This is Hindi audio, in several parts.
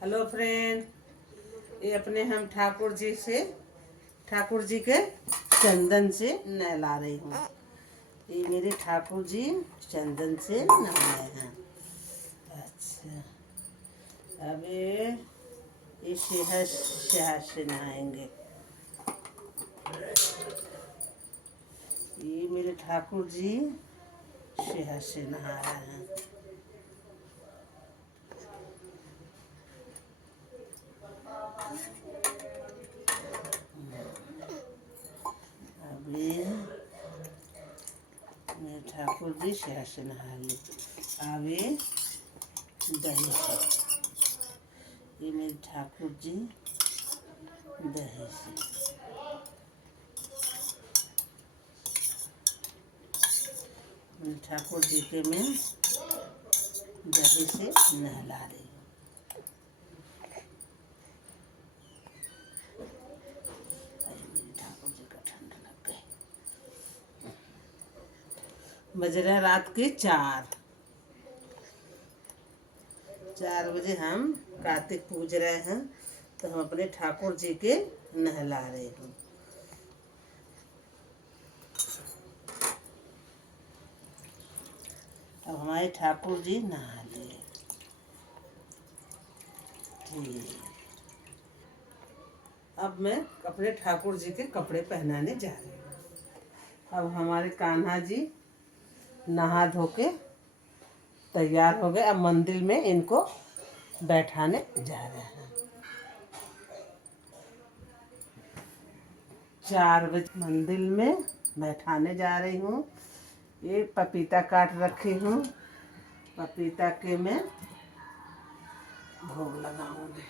हेलो फ्रेंड, ये अपने हम ठाकुर जी के चंदन से नहला रही हूँ। ये मेरे ठाकुर जी चंदन से नहलाए हैं। अच्छा, अब ये शहद से नहाएंगे। ये मेरे ठाकुर जी शहद से नहा रहे हैं। अब ये मेरे ठाकुर जी शहद से नहा ली। अब ये दही से, ये मेरे ठाकुर जी दही से। मेरे ठाकुर जी के मैं दही से नहला रही हूँ। मेरे ठाकुर जी का ठंड लग गई। बज रहे रात के 4 बजे हम कार्तिक पूज रहे हैं, तो हम अपने ठाकुर जी के नहला रहे हैं। अब हमारे ठाकुर जी नहा लिए। ठीक, अब मैं अपने ठाकुर जी के कपड़े पहनाने जा रही हूँ। अब हमारे कान्हा जी नहा धो के तैयार हो गए। अब मंदिर में इनको बैठाने जा रहे हैं। 4 बजे मंदिर में बैठाने जा रही हूँ। ये पपीता काट रखी हूँ, पपीता के मैं भोग लगाऊंगी।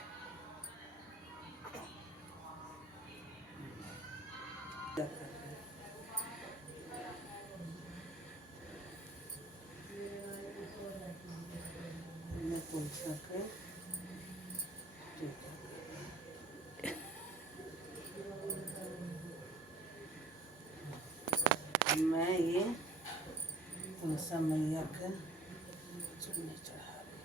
मैं ये तुलसा मैया के चुन्नी चढ़ा रही।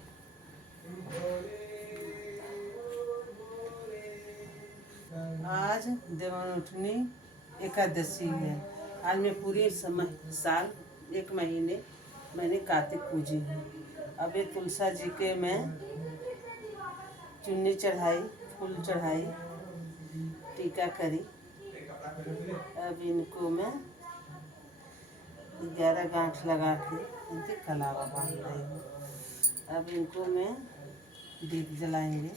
आज देवउठनी एकादशी है। आज मैं पूरी साल 1 महीने मैंने कार्तिक पूजी है। अब ये तुलसा जी के मैं चुन्नी चढ़ाई, फूल चढ़ाई, टीका करी। अब इनको मैं 11 गांठ लगा के इनके कलावा बांध रही हूँ। अब इनको मैं दीप जलाएंगे।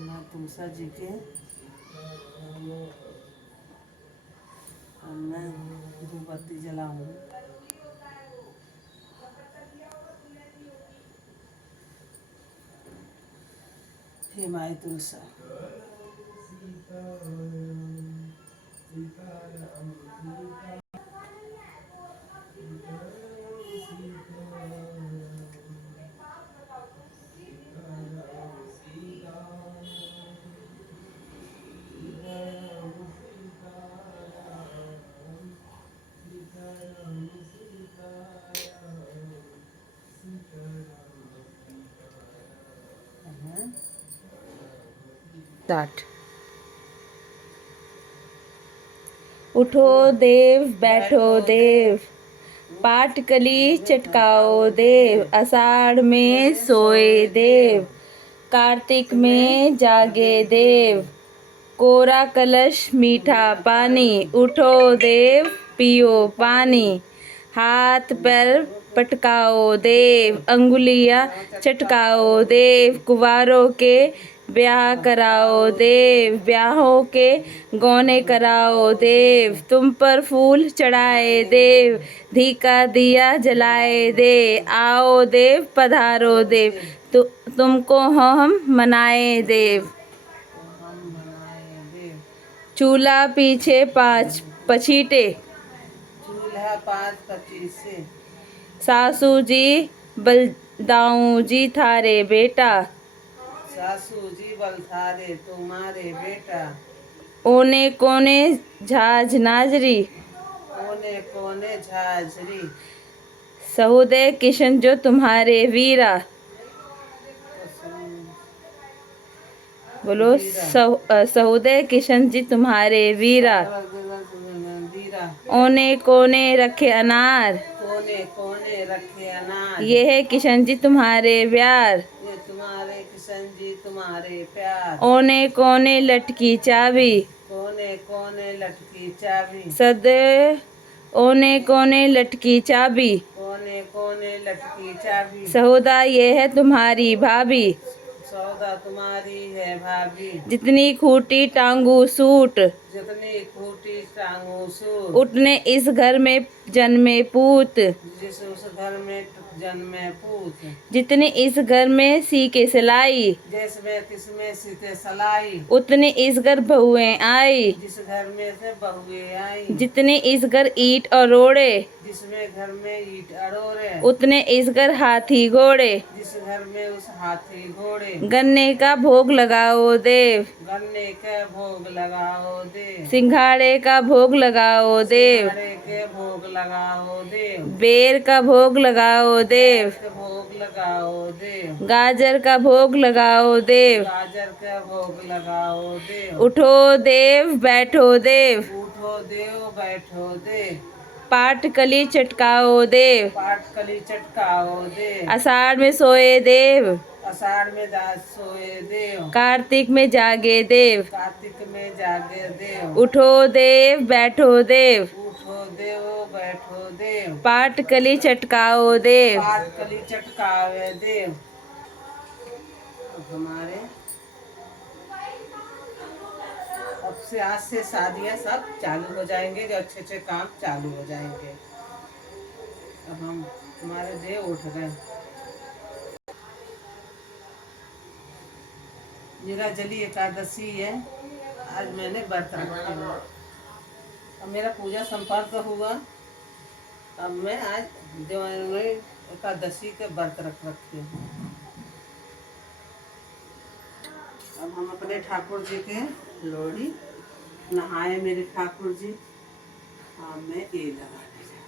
मैं तुलसा जी के मैं धूपबत्ती जलाऊंगी। हे माई तुलसा, स्टार्ट। उठो देव बैठो देव, पाटकली चटकाओ देव, आषाढ़ में सोए देव, कार्तिक में जागे देव, कोरा कलश मीठा पानी, उठो देव पियो पानी, हाथ पैर पटकाओ देव, अंगुलियां चटकाओ देव, कुंवारों के ब्याह कराओ देव, ब्याहों के गौने कराओ देव, तुम पर फूल चढ़ाए देव, घी का दिया जलाए दे, आओ देव पधारो देव, तुमको हम मनाए देव। चूल्हा पीछे 5 पछीटे, चूल्हा 5 पचीसे, सासू जी बलदाऊ जी थारे बेटा, सासू जी बल थारे तुम्हारे बेटा, ओने कोने झाज नाजरी, कोने कोने झांझरी, सहुदय किशन जो तुम्हारे वीरा। बोलो वीरा। सहुदय किशन जी तुम्हारे वीरा। वीरा। ओने कोने रखे अनार, कोने कोने रखे अनाज, ये है किशन जी तुम्हारे प्यार। ये तुम्हारे किशन जी तुम्हारे प्यार। ओने कोने लटकी चाबी, कोने कोने लटकी चाबी, सद ओने कोने लटकी चाबी, कोने कोने लटकी चाबी, सहुदा ये है तुम्हारी भाभी। सौदा तुम्हारी है भाभी। जितनी खूटी टांगू सूट, जितनी खूटी टांगों सूट, उतने इस घर में जन्मे पूत। जिस उस घर में जन्मे पूत। जितने इस घर में सीके सिलाई, जिसमें किसमें सीते सलाई, उतने इस घर बहुएं आई। जिस घर में से बहुए आई। जितने इस घर ईट और रोड़े, जिसमें घर में ईट अड़ोरे, उतने इस घर हाथी घोड़े। जिस घर में उस हाथी घोड़े। गन्ने का भोग लगाओ देव, गन्ने के भोग लगाओ दे, सिंघाड़े का भोग लगाओ देव, सिंघाड़े के भोग लगाओ देव, बेर का भोग लगाओ देव, के भोग लगाओ देव, गाजर का भोग लगाओ देव। गाजर के भोग लगाओ देव। उठो देव बैठो देव, उठो देव बैठो देव, पाट कली चटकाओ देव, पाटकली चटकाओ देव, आषाढ़ में सोए देव, आषाढ़ में दास सोए देव, कार्तिक में जागे देव। कार्तिक में जागे देव। उठो देव बैठो देव, उठो देव बैठो देव, पाट कली चटकाओ देव। पाटकली चटकावे देव। अब हमारे अब से आज से शादियां सब चालू हो जाएंगे, जो अच्छे अच्छे काम चालू हो जाएंगे। अब हम हमारे देव उठ गए। निराजली एकादशी है, आज मैंने व्रत रखा है। अब मेरा पूजा संपन्न हुआ। अब मैं आज देवानी एकादशी के व्रत रख रखी हूँ। अब हम अपने ठाकुर जी के लोहड़ी नहाए मेरे ठाकुर जी। अब मैं ये लगाने जा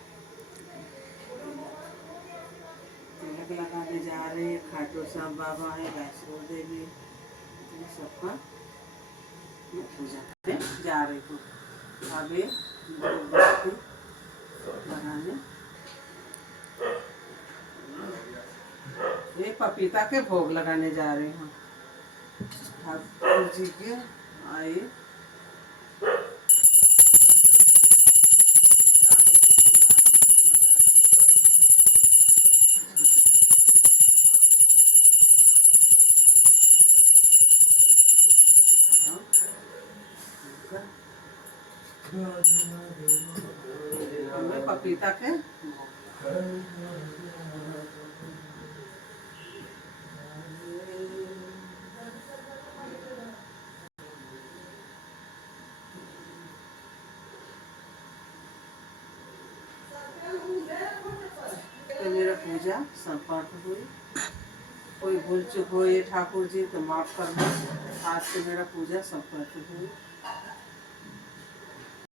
तिलक लगाने जा रहे हैं। खाटू श्याम बाबा है, वैष्णो देवी, तो सबका मैं पूजा करने जा रही हूँ। अब ये बनाने ये पपीता के भोग लगाने जा रही हूँ ठाकुर जी के। आइए हमें पपीता के तो मेरा पूजा संपन्न हुई। कोई भूल चूक हो ये ठाकुर जी तो माफ कर दो। आज से मेरा पूजा संपन्न हुई।